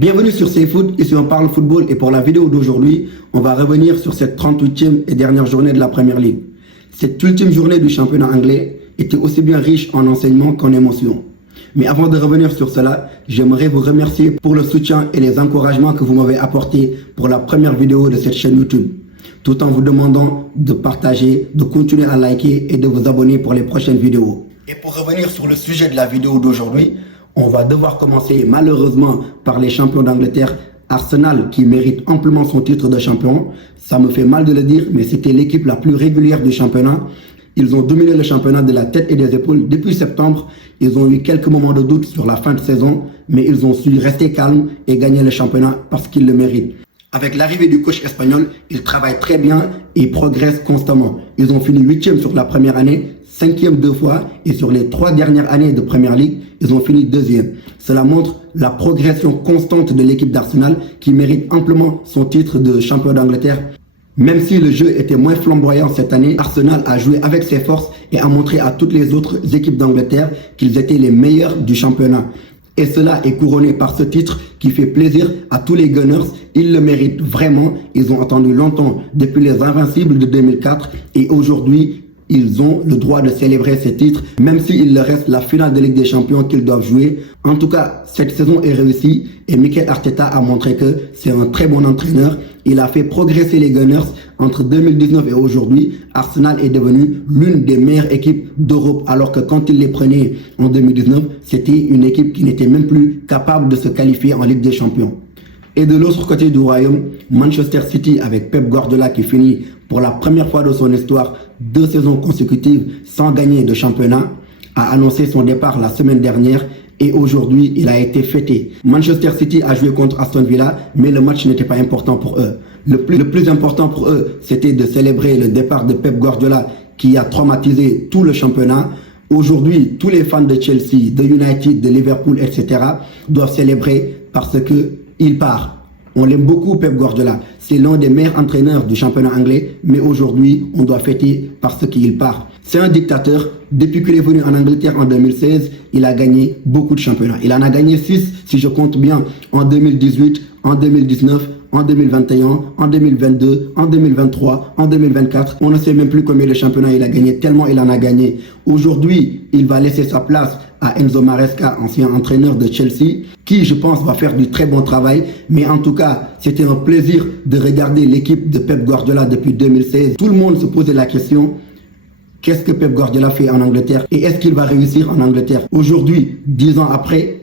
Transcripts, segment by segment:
Bienvenue sur CFoot, ici on parle football et pour la vidéo d'aujourd'hui, on va revenir sur cette 38e et dernière journée de la Premier League. Cette ultime journée du championnat anglais était aussi bien riche en enseignements qu'en émotions. Mais avant de revenir sur cela, j'aimerais vous remercier pour le soutien et les encouragements que vous m'avez apportés pour la première vidéo de cette chaîne YouTube, tout en vous demandant de partager, de continuer à liker et de vous abonner pour les prochaines vidéos. Et pour revenir sur le sujet de la vidéo d'aujourd'hui, on va devoir commencer malheureusement par les champions d'Angleterre, Arsenal qui mérite amplement son titre de champion. Ça me fait mal de le dire, mais c'était l'équipe la plus régulière du championnat. Ils ont dominé le championnat de la tête et des épaules depuis septembre. Ils ont eu quelques moments de doute sur la fin de saison, mais ils ont su rester calmes et gagner le championnat parce qu'ils le méritent. Avec l'arrivée du coach espagnol, ils travaillent très bien et progressent constamment. Ils ont fini 8e sur la première année, 5e 2 fois et sur les 3 dernières années de Premier League, ils ont fini 2e. Cela montre la progression constante de l'équipe d'Arsenal qui mérite amplement son titre de champion d'Angleterre. Même si le jeu était moins flamboyant cette année, Arsenal a joué avec ses forces et a montré à toutes les autres équipes d'Angleterre qu'ils étaient les meilleurs du championnat. Et cela est couronné par ce titre qui fait plaisir à tous les Gunners. Ils le méritent vraiment. Ils ont attendu longtemps depuis les Invincibles de 2004 et aujourd'hui, ils ont le droit de célébrer ces titres, même s'il leur reste la finale de Ligue des Champions qu'ils doivent jouer. En tout cas, cette saison est réussie et Mikel Arteta a montré que c'est un très bon entraîneur. Il a fait progresser les Gunners. Entre 2019 et aujourd'hui, Arsenal est devenu l'une des meilleures équipes d'Europe, alors que quand il les prenait en 2019, c'était une équipe qui n'était même plus capable de se qualifier en Ligue des Champions. Et de l'autre côté du royaume, Manchester City avec Pep Guardiola qui finit pour la première fois de son histoire 2 saisons consécutives sans gagner de championnat, a annoncé son départ la semaine dernière et aujourd'hui il a été fêté. Manchester City a joué contre Aston Villa, mais le match n'était pas important pour eux. Le plus important pour eux, c'était de célébrer le départ de Pep Guardiola qui a traumatisé tout le championnat. Aujourd'hui, tous les fans de Chelsea, de United, de Liverpool, etc. doivent célébrer parce qu'il part. On l'aime beaucoup, Pep Guardiola. C'est l'un des meilleurs entraîneurs du championnat anglais, mais aujourd'hui, on doit fêter parce qu'il part. C'est un dictateur. Depuis qu'il est venu en Angleterre en 2016, il a gagné beaucoup de championnats. Il en a gagné 6, si je compte bien, en 2018, en 2019, en 2021, en 2022, en 2023, en 2024. On ne sait même plus combien de championnats il a gagné, tellement il en a gagné. Aujourd'hui, il va laisser sa place à Enzo Maresca, ancien entraîneur de Chelsea, qui, je pense, va faire du très bon travail. Mais en tout cas, c'était un plaisir de regarder l'équipe de Pep Guardiola depuis 2016. Tout le monde se posait la question, qu'est-ce que Pep Guardiola fait en Angleterre et est-ce qu'il va réussir en Angleterre? Aujourd'hui, 10 ans après,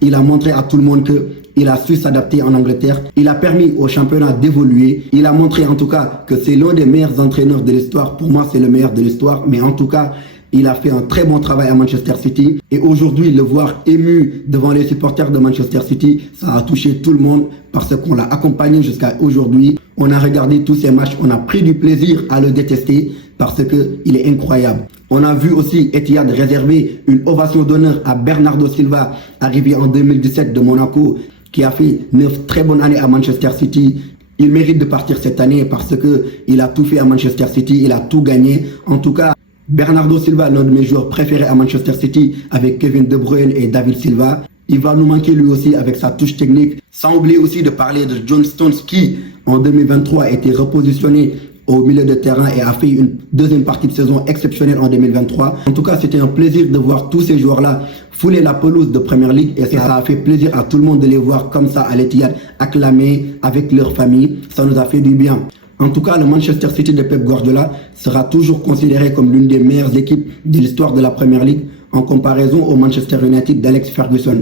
il a montré à tout le monde qu'il a su s'adapter en Angleterre. Il a permis au championnat d'évoluer. Il a montré en tout cas que c'est l'un des meilleurs entraîneurs de l'histoire. Pour moi, c'est le meilleur de l'histoire. Mais en tout cas, il a fait un très bon travail à Manchester City. Et aujourd'hui, le voir ému devant les supporters de Manchester City, ça a touché tout le monde parce qu'on l'a accompagné jusqu'à aujourd'hui. On a regardé tous ces matchs. On a pris du plaisir à le détester parce qu'il est incroyable. On a vu aussi Etihad réserver une ovation d'honneur à Bernardo Silva, arrivé en 2017 de Monaco, qui a fait 9 très bonnes années à Manchester City. Il mérite de partir cette année parce qu'il a tout fait à Manchester City, il a tout gagné. En tout cas, Bernardo Silva, l'un de mes joueurs préférés à Manchester City, avec Kevin De Bruyne et David Silva. Il va nous manquer lui aussi avec sa touche technique. Sans oublier aussi de parler de John Stones qui, en 2023, a été repositionné au milieu de terrain et a fait une deuxième partie de saison exceptionnelle en 2023. En tout cas, c'était un plaisir de voir tous ces joueurs-là fouler la pelouse de Premier League et ça a fait plaisir à tout le monde de les voir comme ça à l'Etihad, acclamés avec leur famille. Ça nous a fait du bien. En tout cas, le Manchester City de Pep Guardiola sera toujours considéré comme l'une des meilleures équipes de l'histoire de la Premier League en comparaison au Manchester United d'Alex Ferguson.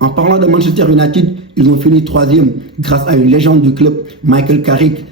En parlant de Manchester United, ils ont fini 3e grâce à une légende du club, Michael Carrick.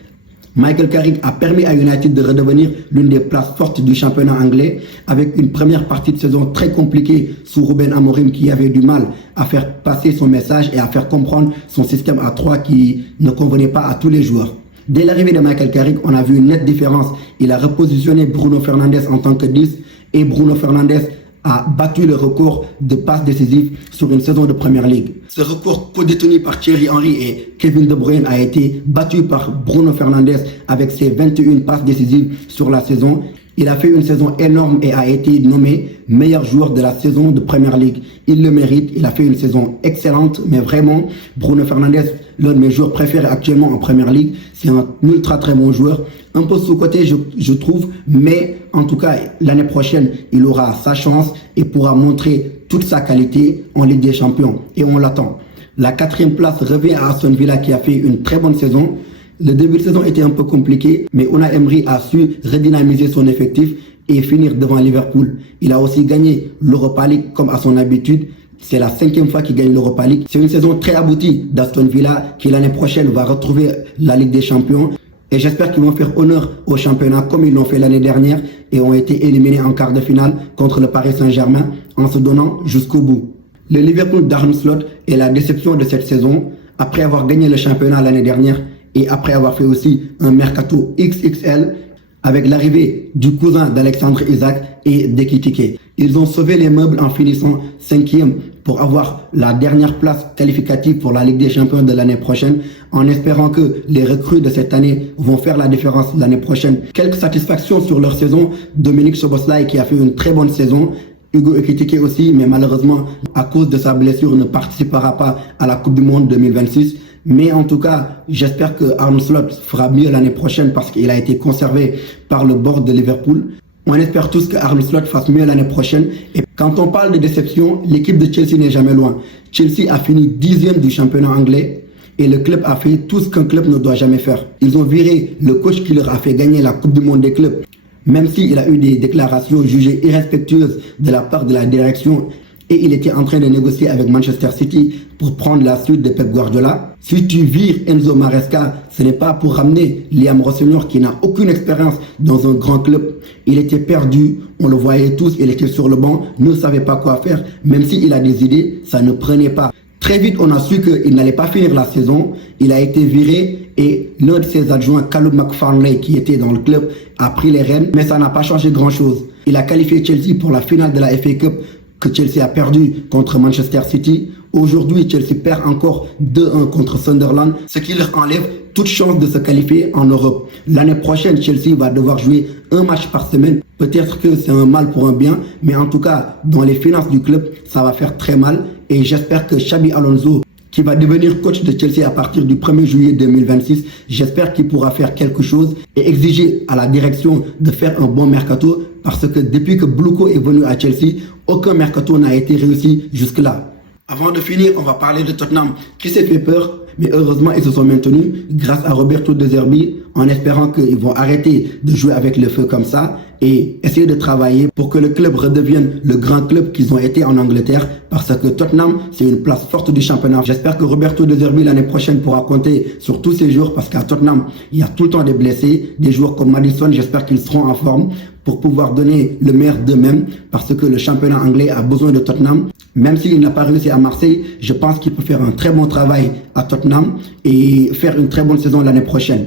Michael Carrick a permis à United de redevenir l'une des places fortes du championnat anglais avec une première partie de saison très compliquée sous Ruben Amorim qui avait du mal à faire passer son message et à faire comprendre son système à 3 qui ne convenait pas à tous les joueurs. Dès l'arrivée de Michael Carrick, on a vu une nette différence. Il a repositionné Bruno Fernandes en tant que 10 et Bruno Fernandes a battu le record de passes décisives sur une saison de Premier League. Ce record co-détenu par Thierry Henry et Kevin De Bruyne a été battu par Bruno Fernandes avec ses 21 passes décisives sur la saison. Il a fait une saison énorme et a été nommé meilleur joueur de la saison de Premier League. Il le mérite, il a fait une saison excellente, mais vraiment, Bruno Fernandes, l'un de mes joueurs préférés actuellement en Premier League, c'est un ultra très bon joueur. Un peu sous-côté, je trouve, mais en tout cas, l'année prochaine, il aura sa chance et pourra montrer toute sa qualité en Ligue des Champions. Et on l'attend. La 4e place revient à Aston Villa qui a fait une très bonne saison. Le début de saison était un peu compliqué, mais Unai Emery a su redynamiser son effectif et finir devant Liverpool. Il a aussi gagné l'Europa League comme à son habitude. C'est la 5e fois qu'il gagne l'Europa League. C'est une saison très aboutie d'Aston Villa qui l'année prochaine va retrouver la Ligue des Champions. Et j'espère qu'ils vont faire honneur au championnat comme ils l'ont fait l'année dernière et ont été éliminés en quart de finale contre le Paris Saint-Germain en se donnant jusqu'au bout. Le Liverpool d'Arne Slot est la déception de cette saison. Après avoir gagné le championnat l'année dernière, et après avoir fait aussi un mercato XXL avec l'arrivée du cousin d'Alexandre Isak et d'Ekitike. Ils ont sauvé les meubles en finissant 5e pour avoir la dernière place qualificative pour la Ligue des Champions de l'année prochaine, en espérant que les recrues de cette année vont faire la différence l'année prochaine. Quelques satisfactions sur leur saison. Dominique Szoboszlai qui a fait une très bonne saison. Hugo Ekitike aussi, mais malheureusement, à cause de sa blessure, ne participera pas à la Coupe du Monde 2026. Mais en tout cas, j'espère que Arne Slot fera mieux l'année prochaine parce qu'il a été conservé par le board de Liverpool. On espère tous que Arne Slot fasse mieux l'année prochaine. Et quand on parle de déception, l'équipe de Chelsea n'est jamais loin. Chelsea a fini 10e du championnat anglais et le club a fait tout ce qu'un club ne doit jamais faire. Ils ont viré le coach qui leur a fait gagner la Coupe du Monde des clubs, même s'il a eu des déclarations jugées irrespectueuses de la part de la direction. Et il était en train de négocier avec Manchester City pour prendre la suite de Pep Guardiola. Si tu vires Enzo Maresca, ce n'est pas pour ramener Liam Rosselló qui n'a aucune expérience dans un grand club. Il était perdu, on le voyait tous, il était sur le banc, ne savait pas quoi faire. Même s'il a des idées, ça ne prenait pas. Très vite, on a su qu'il n'allait pas finir la saison. Il a été viré et l'un de ses adjoints, Callum McFarlane, qui était dans le club, a pris les rênes. Mais ça n'a pas changé grand-chose. Il a qualifié Chelsea pour la finale de la FA Cup que Chelsea a perdu contre Manchester City. Aujourd'hui, Chelsea perd encore 2-1 contre Sunderland, ce qui leur enlève toute chance de se qualifier en Europe. L'année prochaine, Chelsea va devoir jouer un match par semaine. Peut-être que c'est un mal pour un bien, mais en tout cas, dans les finances du club, ça va faire très mal. Et j'espère que Xabi Alonso, qui va devenir coach de Chelsea à partir du 1er juillet 2026, j'espère qu'il pourra faire quelque chose et exiger à la direction de faire un bon mercato, parce que depuis que Bluko est venu à Chelsea, aucun mercato n'a été réussi jusque-là. Avant de finir, on va parler de Tottenham qui s'est fait peur, mais heureusement ils se sont maintenus grâce à Roberto De Zerbi, en espérant qu'ils vont arrêter de jouer avec le feu comme ça et essayer de travailler pour que le club redevienne le grand club qu'ils ont été en Angleterre, parce que Tottenham c'est une place forte du championnat. J'espère que Roberto De Zerbi l'année prochaine pourra compter sur tous ces joueurs, parce qu'à Tottenham il y a tout le temps des blessés, des joueurs comme Maddison, j'espère qu'ils seront en forme pour pouvoir donner le meilleur d'eux-mêmes, parce que le championnat anglais a besoin de Tottenham. Même s'il n'a pas réussi à Marseille, je pense qu'il peut faire un très bon travail à Tottenham et faire une très bonne saison l'année prochaine.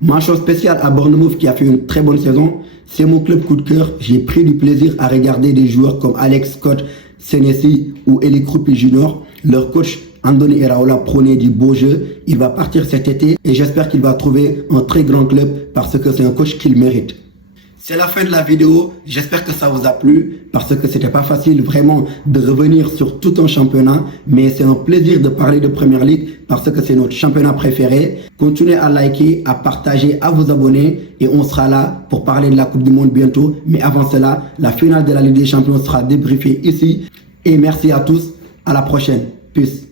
Mention spéciale à Bournemouth qui a fait une très bonne saison. C'est mon club coup de cœur. J'ai pris du plaisir à regarder des joueurs comme Alex Scott, Senesi ou Eli Krupi Jr. Leur coach Andoni Iraola prônait du beau jeu. Il va partir cet été et j'espère qu'il va trouver un très grand club parce que c'est un coach qu'il mérite. C'est la fin de la vidéo, j'espère que ça vous a plu parce que c'était pas facile vraiment de revenir sur tout un championnat, mais c'est un plaisir de parler de Premier League parce que c'est notre championnat préféré. Continuez à liker, à partager, à vous abonner et on sera là pour parler de la Coupe du Monde bientôt. Mais avant cela, la finale de la Ligue des Champions sera débriefée ici et merci à tous, à la prochaine. Peace.